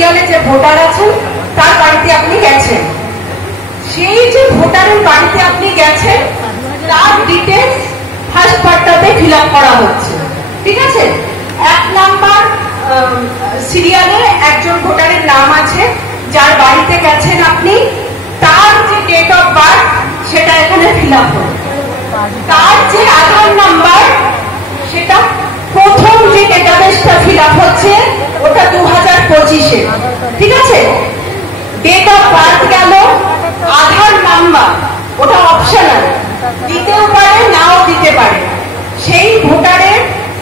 সিরিয়ালে যে ভোটার আছেন তার বাড়িতে আপনি গেছেন, সেই যে ভোটারের বাড়িতে আপনি গেছেন তার ডিটেলস ফার্স্ট পার্টটাতে ফিল আপ করা হচ্ছে। ঠিক আছে, 1 নাম্বার সিরিয়ালে একজন ভোটারের নাম আছে, যার বাড়িতে গেছেন আপনি, তার যে ডেট অফ বার্থ সেটা এখানে ফিল আপ হবে। তার যে আধার নাম্বার, সেটা প্রথম যে ডেটাবেসটা ফিল আপ হচ্ছে ওটা 2025-এ। ঠিক আছে, ডেট অফ বার্থ গেল, আধার নাম্বার ওটা অপশনাল, দিতেও পারে নাও দিতে পারে। সেই ভোটারের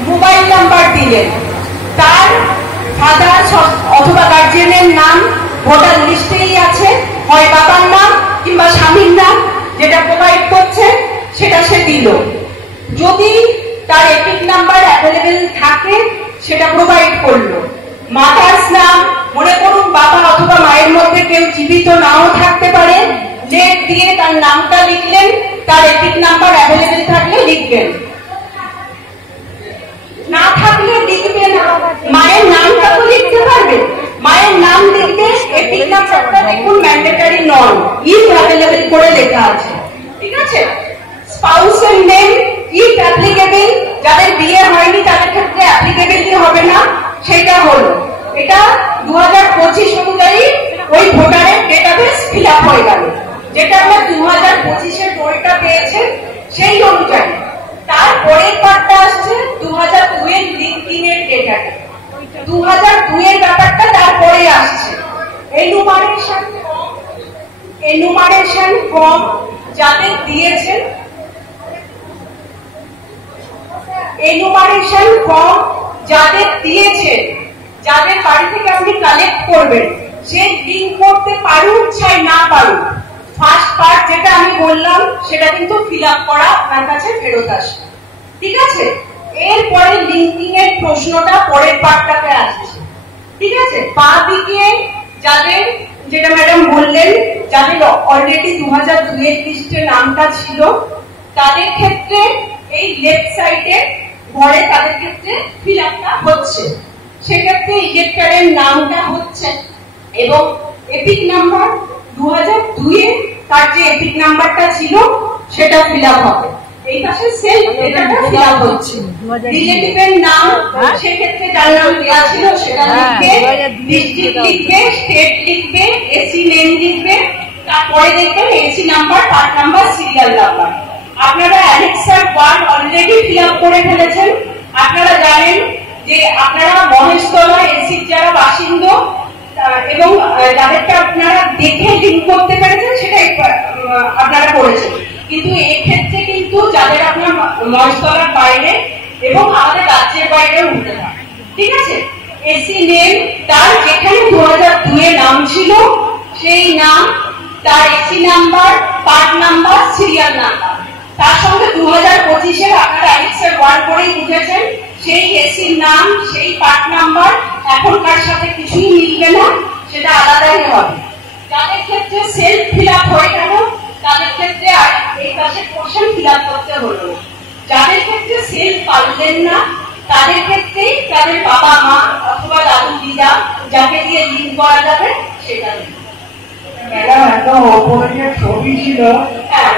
মোবাইল নাম্বার দিলেন, তার ফাদার অথবা গার্জিয়ানের নাম ভোটার লিস্টেই আছে, হয় বাবার নাম কিংবা স্বামীর নাম, যেটা প্রোভাইড করছে সেটা সে দিল। যদি তার এপিক নাম্বার অ্যাভেলেবেল থাকে সেটা প্রোভাইড করলো। মাতার্স নাম, মনে করুন বাবা অথবা মায়ের মধ্যে কেউ জীবিত নাও থাকতে পারে, নেট দিয়ে তার নামটা লিখলেন, তার এপিক নাম্বার অ্যাভেলেবেল থাকলে লিখবেন, না থাকলে লিখবে না। মায়ের নামটা তো লিখতে পারবে, মায়ের নাম লিখতে এপিক নাম্বারটা দেখুন ম্যান্ডেটরি নন, ইফ অ্যাভেলেবেল করে লেখা আছে। ঠিক আছে, স্পাউসের নেম ইফ অ্যাপ্লিকেবল, যাদের বিয়ে হয়নি তাদের ক্ষেত্রে অ্যাপ্লিকেবলই হবে না, সেটা হলো। এটা 2025 অনুযায়ী ওই ভোটারের ডেটাবেস ফিল আপ হয়ে গেল, যেটা আমরা 2025-এর রোলটা পেয়েছেন সেই অনুযায়ী। তারপরের পার্টটা আসছে 2002-এর লিঙ্কিং এর ডেটাটা, 2002-এর ব্যাপারটা তারপরে আসছে। এনুমারেশন ফর্ম যাদের দিয়েছেন, এনুমারেশন ফর্ম যাদের দিয়েছেন, যাদের বাড়ি থেকে আপনি কালেক্ট করবেন, সে লিঙ্ক করতে পারুক চাই না পারুক, ফার্স্ট পার্ট যেটা আমি বললাম সেটা কিন্তু ফিল আপ করা আপনার কাছে ফেরত আসবে। ঠিক আছে, এরপরে লিঙ্কিং এর প্রশ্নটা পরের পার্টটাতে আসছে। ঠিক আছে, বাঁ দিকে যাদের, যেটা ম্যাডাম বললেন, যাদের অলরেডি 2002-এর লিস্টে নামটা ছিল, তাদের ক্ষেত্রে এই লেফট সাইডে ঘরে তাদের ক্ষেত্রে ফিল আপটা হচ্ছে। সেক্ষেত্রে ইলেক্টরের নামটা হচ্ছে এবং এপিক নাম্বার 2002-এ তার যে এপিক নাম্বারটা ছিল সেটা ফিল আপ হবে। এই পাশে সেলফ ডেটাটা ফিল আপ হচ্ছে। রিলেটিভের নাম, সেক্ষেত্রে যার নাম দেওয়া ছিল সেটা লিখবে, ডিস্ট্রিক্ট লিখবে, স্টেট লিখবে, এসি নেম লিখবে, তারপরে দেখবেন AC number, part number, serial number. আপনারা অ্যানেক্সার 1 অলরেডি ফিল আপ করে ফেলেছেন। আপনারা জানেন যে আপনারা মহেশতলা এসির যারা বাসিন্দা এবং যাদেরটা আপনারা দেখে লিঙ্ক করতে পেরেছেন সেটা আপনারা করেছেন, কিন্তু এক্ষেত্রে কিন্তু যাদের আপনার মহেশতলার বাইরে এবং আমাদের রাজ্যের বাইরেও উঠতে পারে। ঠিক আছে, এসি নেম, তার যেখানে 2002-এ নাম ছিল সেই নাম, তার AC number, part number, serial number, তার সঙ্গে 2025-এর আপনারা অ্যানেক্সার 1 করেই বুঝেছেন সেই এসির নাম, সেই পার্ট নাম্বার এখনকার সাথে কিছুই মিলবে না, সেটা আলাদাই হবে। যাদের ক্ষেত্রে সেলফ ফিল আপ হয়ে গেল তাদের ক্ষেত্রে আর এই পাশে পোর্শন ফিল আপ করতে হলো। যাদের ক্ষেত্রে সেলফ পারলেন না তাদের ক্ষেত্রেই তাদের বাবা মা অথবা দাদু দিদা যাকে দিয়ে লিঙ্ক করা যাবে সেটা। ম্যাডাম, একদম ওপরে যে ছবি ছিল,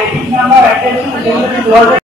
এপিক নাম্বার অ্যাটাচ